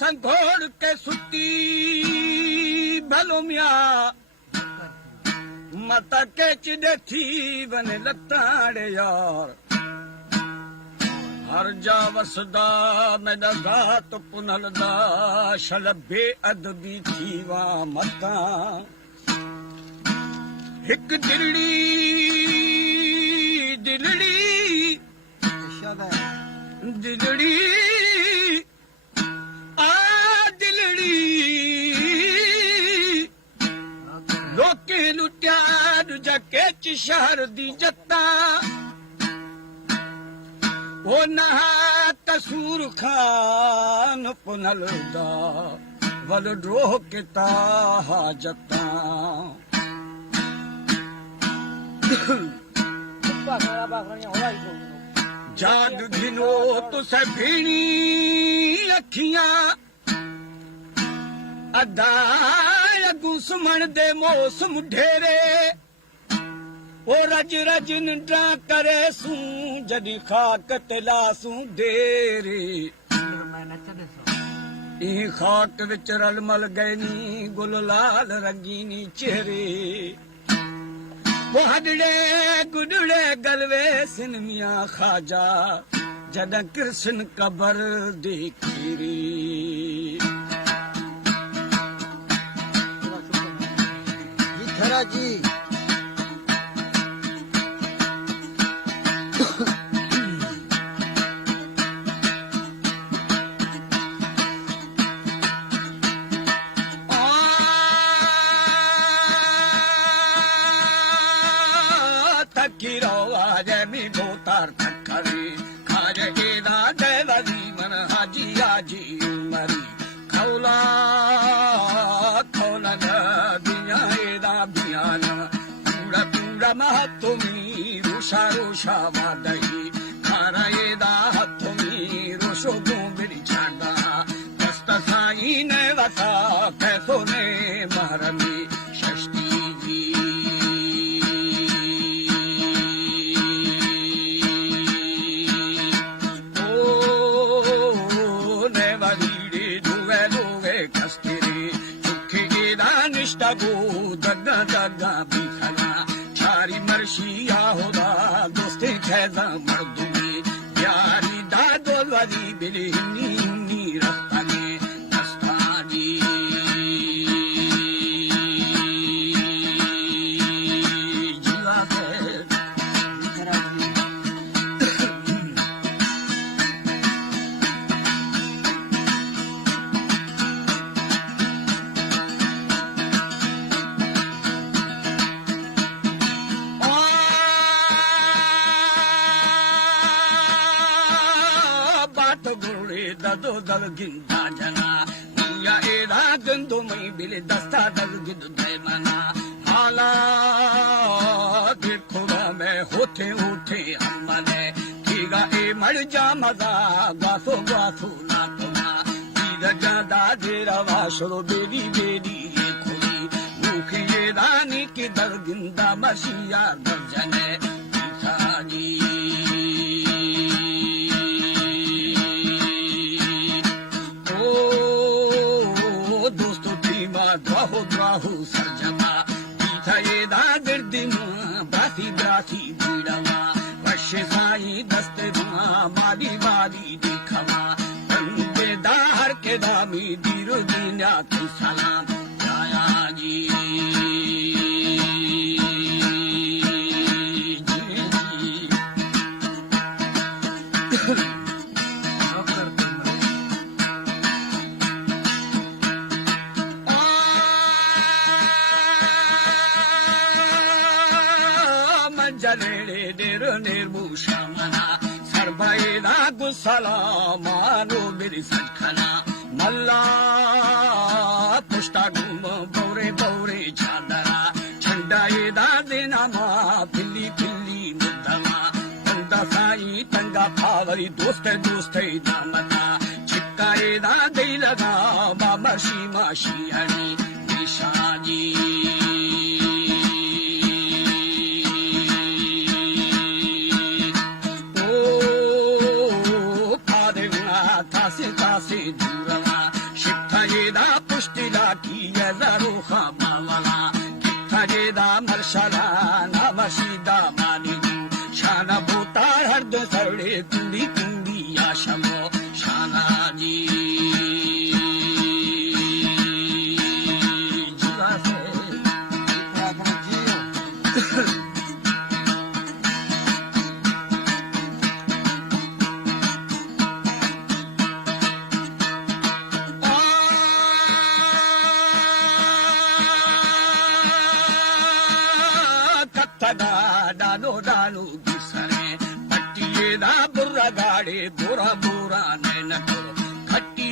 संघोड़ के सुती भलो मिया मता के चिड़े थी बने लताड़े यार हर जा वसदा मेरा गात पुनलदा शल बेअदबी थी वा मता हिक दिलड़ी दिलड़ी दिलड़ी आ दिलड़ी लोके लुटिया जके च शहर दी जत्ता ओ नहा तसूर खान पुनलदा वल ड्रोह के ताहा जत्ता जाद दिनो तुसे भीणी अखियां अदाय गुस्मन दे मौसम ढेरे ओ रज रज निंड्रा करे सू जदी खाक ते लासू देरे ई खाक विच रलमल गए नी गुल लाल रंगीनी चेहरे वो हडड़े गुडड़े गलवे सिन मियां खाजा जद कृष्ण कबर देखी जी बोतार थकरी खाज एदा देवरी मन हाजी आजी मरी खौला खौला दिया एदा बियान पूरा पूरा महतुमी रुषा रुषा वादही खारा एदा हथुमी रुषो गोबिरी छाड़ा दस्त साई ने वसा कैसो ने महरमी षष्ठी जी गो दगा दगा बिखना छारी मर्शिया होदा दोस्ते खैजा मर्दुनी यारी दादो वाली बिली नी रफ्ताने दस्तानी जिला दो दल गिंदा जना या एदा गंदो मई बिले दस्ता दल गिद दे मना हाला देखो मैं होते होते अम्मने ठीगा ए मर जा मजा गासो गासो ना तुमा दीदा जादा देरा वाशरो बेरी बेरी ये खोली मुखी ये रानी की दल गिंदा मशिया गजने दिखानी द्वाहो द्वाहो सरजमा दीथा ये दागर दिमा बासी बासी बीड़मा वश्य साई दस्ते मा मादी मादी दिखमा बंदे दाहर के दामी दीरो दीना की सलाम जाया जी जलेड़े देर निर्भूषा मना सरबाई रागु सलामानो मेरी सजखना मल्ला पुष्टा गुम बौरे बौरे चादरा छंडाए दादे नामा फिल्ली फिल्ली मुद्दमा तंदा साई तंगा फावरी दोस्ते दोस्ते दामता छिक्काए दादे लगा बाबा शीमा शीहनी निशाजी तासे तासे से दूरवा शिक्षेदा पुष्टिला की यजरुखा मावला किथजेदा मर्शला नामशीदा मानिजू शाना भूतार हर्द सरड़े कुंडी कुंडी आशमो शाना जी जुला से डालो डालो बिसरे पट्टिए दा बुर्रा गाड़े बुरा बुरा नैन करो खट्टी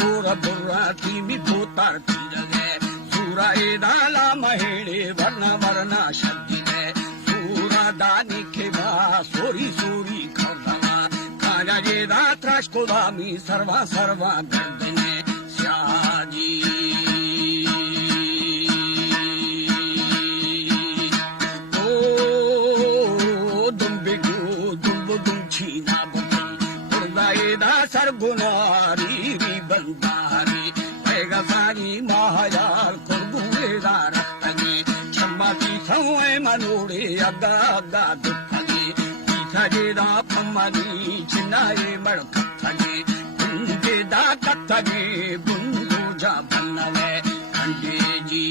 बुरा बुरा तीमी भूतार तीरगे सूरा ए दाला महेड़े वर्णा वर्णा शब्दी है सूरा दानी के बा सोरी सोरी खरदवा खाया ये दा त्राश को दामी सर्वा सर्वा गर्दने श्याजी सरगुनारी बंदारी पैगसारी महायार कुर्बुएदार रखने क्षमाती सौए मनोड़े अग्गा अग्गा दुखगे पीछाजेदा पम्मनी चिन्नाए मड़कथगे बुंदे दा कथगे बुंदो जा बनवे खंडे जी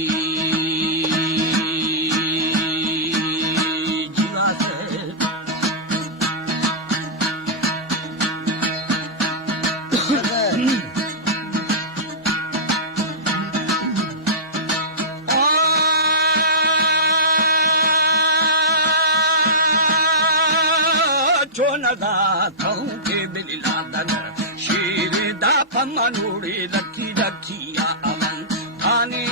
चोनदा थों के बिला दनर शेरे दा पमनोड़े लकी लकिया अमन थाने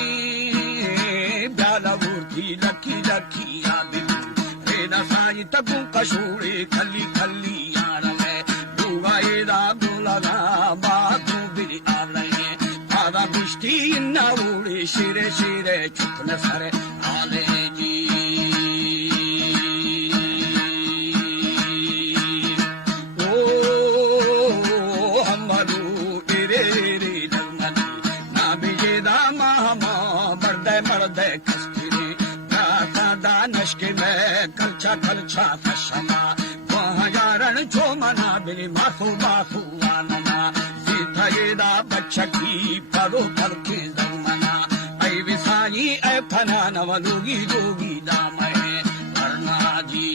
ब्याला मूर्ति लकी लकिया बिलू रेना साई तबू कशोड़े खली खली यार में दुआए दा बुलाना बातू बिली आवले आदा बिष्टी ना उड़े शेरे शेरे चुकन सरे आले जी मर्दे कस्तिरे प्राता दानश के मैं कलछा कलछा फशमा वहाँ यारन जो मना बिली मासू मासू आनना सीधा ये दा बच्चा की परो पर के जमना ऐ विसाई ऐ फना नवलुगी जोगी दामे करना जी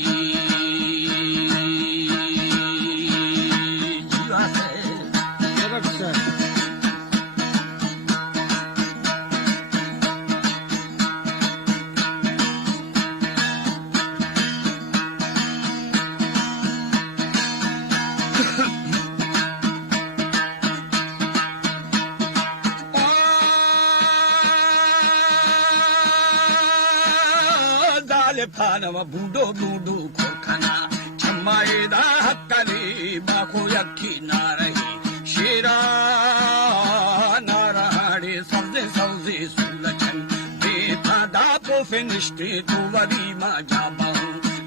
जीवा से फानव बूडो बूडो खोरखना छम्माए दा हक्कली बाखो यक्की ना रही शेरा नाराड़े सब्जे सब्जे सुलझन बेथा दा पोफिनिश्ते तो वरी मा जाबाऊ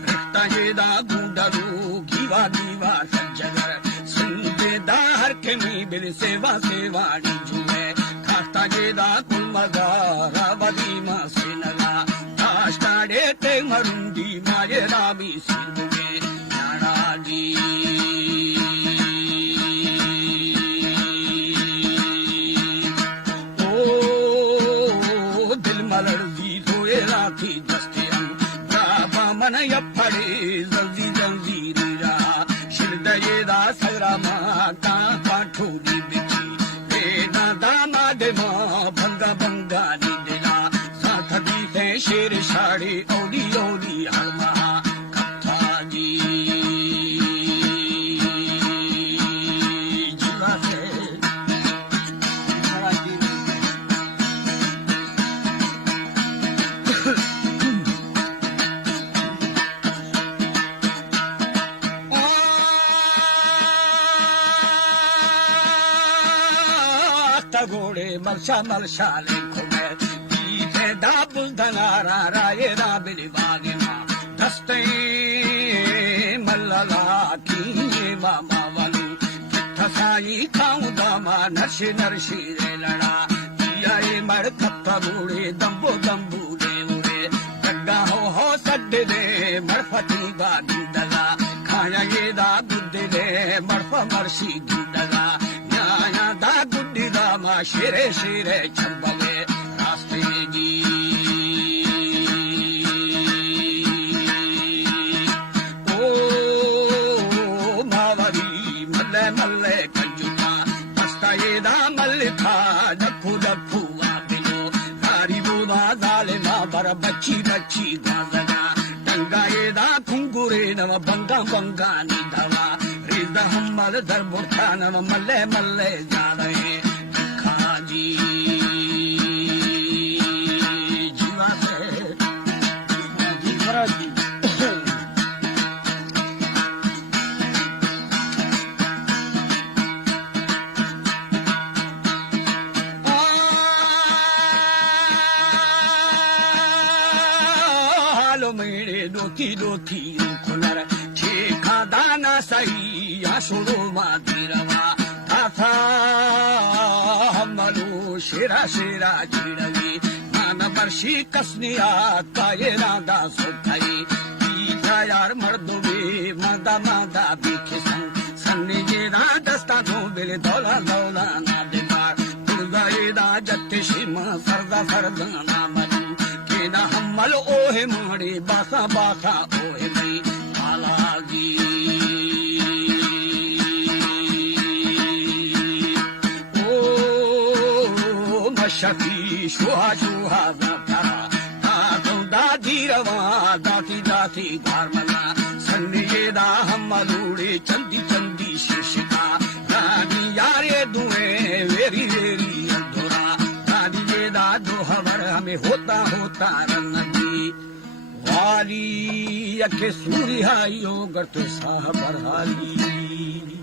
रिश्ता ये दा गुंडरू गीवा गीवा सज्जगर सुनते दा हर के मी बिल सेवा सेवा जुए खाता ये दा कुल मगारा वरी मा सेनगा आष्टाडे ते मरुंदी माये रामी सिंधुगे नानाजी ओ दिल मलर्जी थोड़े राखी दस्ते हम राबा मन यपड़े जल्दी जल्दी रीरा शिरदये दा सगरामा का पाठोदी बिची वेदा दामा देवा भंगा भंगा नी दिला शेर शाड़ी ओली ओली हलमा कथा जी जुला से तगोड़े मलशा मलशा लेखो में दाबुल धनारा राये राबिली बागिमा दस्ते मल्लला की मामा वाली किथा साई खाऊं दामा नरसे नरसे रे लड़ा दिया ए मड़ कप्पा बूढ़े दम्बो दम्बू दे उड़े जग्गा हो सड्डे दे मड़फती गा दूडगा खाया ये दा गुड्डे दे मड़फा मरसी दूडगा न्याया दा गुड्डी दामा शेरे शेरे छब्बगे रास्ते जी मल्ले कंजुका बस्ता ये दा मल्लिका डप्पू डप्पू आबिलो दारी बुबा दाले मा बर बच्ची बच्ची गाजगा डंगा ये दा कुंगुरे नम बंगा बंगा निधवा रिदा हमल दर बुर्ता नम मल्ले मल्ले जावे खाजी जीवा से जीवरा जी मेरे दोती दोती खुनर छेखा दाना सही आसुरो मादिरवा थाथा हमलो शेरा शेरा जिरवी नाना बर्शी कसनिया ताये राधा सुखाई पीछा यार मर्दोबे मर्दा मादा बीखे सन्ने ये दा दस्ता दो बेले दौला दौला ना देवार दुर्गा ये दा जत्ते शिमा सरदा सरदा ना मरू ना हमल ओहे मारे बासा बासा ओहे मई आलागी ओ मशकी शुहा शुहा जाता तातो दादी रवा दाती दाती धारमला सन्निये दा हमलूड़े चंदी चंदी शिशिका रागी यारे दुए वेरी वेरी दो हवर हमें होता होता रंगी वाली यके सूर्य यो गर्त साहब हाली